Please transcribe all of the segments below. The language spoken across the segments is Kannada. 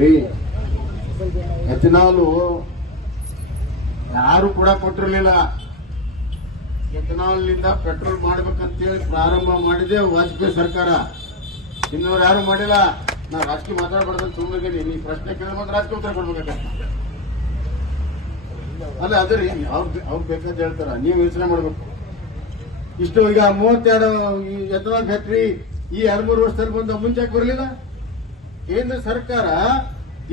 ರೀ ಎಥನಾಲು ಯಾರು ಕೂಡ ಕೊಟ್ಟಿರಲಿಲ್ಲ. ಎಥನಾಲ್ನಿಂದ ಪೆಟ್ರೋಲ್ ಮಾಡ್ಬೇಕಂತೇಳಿ ಪ್ರಾರಂಭ ಮಾಡಿದೆ ವಾಜಪೇಯಿ ಸರ್ಕಾರ. ಇನ್ನವ್ರು ಯಾರು ಮಾಡಿಲ್ಲ. ನಾ ರಾಜಕೀಯ ಮಾತಾಡಬಾರ್ದು ಸುಮ್ಮನೆ ನೀ ಪ್ರಶ್ನೆ ಕೇಳಬೇಕು ರಾಜಕೀಯ ಉತ್ತರ ಕೊಡ್ಬೇಕಾಗತ್ತೆ. ಅಲ್ಲ ಅದ್ರಿ ಅವ್ರು ಬೇಕಾದ ಹೇಳ್ತಾರ. ನೀವು ಯೋಚನೆ ಮಾಡ್ಬೇಕು. ಇಷ್ಟು ಈಗ ಮೂವತ್ತೆರಡು ಎಥನಾಲ್ ಫ್ಯಾಕ್ಟ್ರಿ ಈ ಎರಡು ಮೂರು ವರ್ಷದಲ್ಲಿ ಬಂದ ಮುಂಚೆ ಬರಲಿಲ್ಲ? ಕೇಂದ್ರ ಸರ್ಕಾರ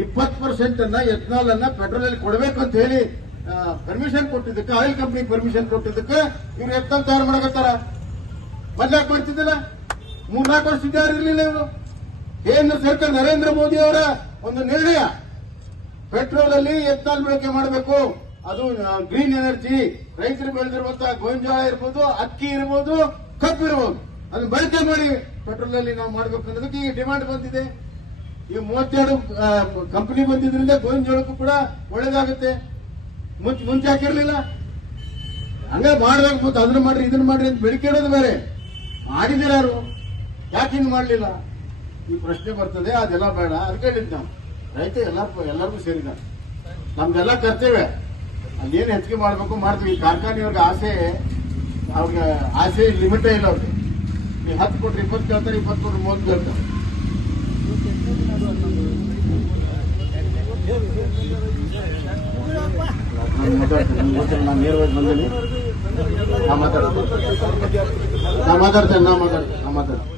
ಇಪ್ಪತ್ತು ಪರ್ಸೆಂಟ್ ಅನ್ನ ಎಥನಾಲ್ ಅನ್ನ ಪೆಟ್ರೋಲ್ ಅಲ್ಲಿ ಕೊಡಬೇಕು ಅಂತ ಹೇಳಿ ಪರ್ಮಿಷನ್ ಕೊಟ್ಟಿದ್ದಕ್ಕೆ ಆಯಿಲ್ ಕಂಪ್ನಿ ಪರ್ಮಿಷನ್ ಕೊಟ್ಟಿದ್ದಕ್ಕೆ ಇವ್ರು ಎಥನಾಲ್ ತಯಾರು ಮಾಡಕತ್ತಾರ. ಮೊದ್ಲಾಕ್ ಮಾಡ್ತಿದ್ದಿಲ್ಲ ಮೂರ್ನಾಲ್ಕು ವರ್ಷ ಯಾರು ಇರಲಿಲ್ಲ ಇವರು. ಕೇಂದ್ರ ಸರ್ಕಾರ ನರೇಂದ್ರ ಮೋದಿ ಅವರ ಒಂದು ನಿರ್ಣಯ. ಪೆಟ್ರೋಲ್ ಅಲ್ಲಿ ಎಥನಾಲ್ ಬಳಕೆ ಮಾಡಬೇಕು. ಅದು ಗ್ರೀನ್ ಎನರ್ಜಿ ರೈತರು ಬೆಳೆದಿರುವಂತಹ ಗೋಂಜಾಳ ಇರ್ಬೋದು, ಅಕ್ಕಿ ಇರ್ಬೋದು, ಕಬ್ಬು ಇರ್ಬೋದು. ಅದನ್ನ ಬಳಕೆ ಮಾಡಿ ಪೆಟ್ರೋಲ್ ಅಲ್ಲಿ ನಾವು ಮಾಡಬೇಕು ಅನ್ನೋದಕ್ಕೆ ಈ ಡಿಮಾಂಡ್ ಬಂದಿದೆ. ಈ ಮೂವತ್ತೆರಡು ಕಂಪನಿ ಬಂದಿದ್ರಿಂದ ಜೋಳಕ್ಕೂ ಕೂಡ ಒಳ್ಳೇದಾಗುತ್ತೆ. ಮುಂಚೆ ಮುಂಚೆ ಹಾಕಿರ್ಲಿಲ್ಲ ಹಂಗ ಮಾಡ್ಬೇಕು ಮತ್ತೆ ಅದನ್ನ ಮಾಡ್ರಿ, ಇದನ್ನ ಮಾಡ್ರಿ ಅಂತ ಬೆಳಿಗ್ಗೆ ಇಡೋದು ಬೇರೆ. ಮಾಡಿದಿರ ಯಾರು? ಯಾಕೆ ಹಿಂಗೆ ಮಾಡಲಿಲ್ಲ? ಈ ಪ್ರಶ್ನೆ ಬರ್ತದೆ, ಅದೆಲ್ಲ ಬೇಡ ಅದಕ್ಕೆ ನಾವು ರೈತ ಎಲ್ಲ, ಎಲ್ಲರಿಗೂ ಸೇರಿದ್ದಾರೆ. ನಮ್ದೆಲ್ಲ ಕರ್ತೇವೆ ಅಲ್ಲೇನು ಹೆಚ್ಚಿಗೆ ಮಾಡಬೇಕು, ಮಾಡ್ತೀವಿ. ಈ ಕಾರ್ಖಾನೆಯವ್ರಿಗೆ ಆಸೆ, ಅವ್ರಿಗೆ ಆಸೆ ಲಿಮಿಟೇ ಇಲ್ಲ ಅವ್ರಿಗೆ. ನೀವು ಹತ್ತು ಕೊಟ್ರೆ ಇಪ್ಪತ್ತು ಕೇಳ್ತಾರೆ, ಇಪ್ಪತ್ತು ಕೊಟ್ರೆ ಮೂವತ್ತು ಕೇಳ್ತಾರೆ. ನಾನು ಮಾತಾಡ್ತೇನೆ ನಾನು ನೇರವಾಗಿ ಬಂದೀನಿ ನಾ ಮಾತಾಡ್ತೇನೆ ನಾ ಮಾತಾಡ್ತೇನೆ ನಾ ಮಾತಾಡ್ತೇನೆ ನಾ ಮಾತಾಡ್ತೇನೆ.